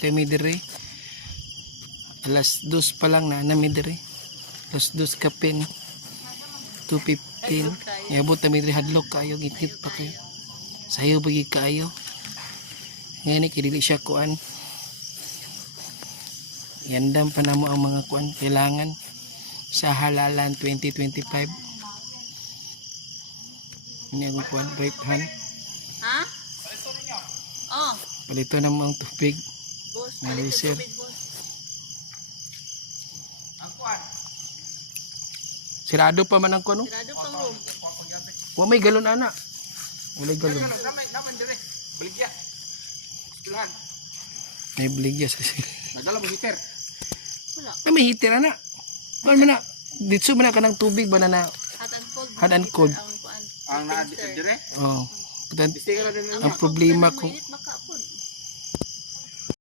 kami dire. Alas 2 pa lang na nami dire. Alas 2 kapin. 2:15. Iabot kami dire hadlok kayo gitgit pa kayo. Sayo bagi kayo. Ngayon kay dili siya kuan. Yandam pa namo ang mga kuan kailangan sa halalan 2025. Ini ang kuan right hand. Ha? Oh, Palito na mo ang tubig. boss, May palit reserve. yung tubig, boss. Sirado pa man ang kuno. Sirado pang room. Wa may galon ana. Wala galon. Naman dire. Baligya. Sekolahan. May bligya sa Nadala mo heater. Wala. may heater ana. Kuan man na. Ditso man na kanang tubig ba na Hot and cold. Hot and cold. Ang kuan. Ang na dire. oh. Putan, Biste ka na din ang problema ko Mainit maka po.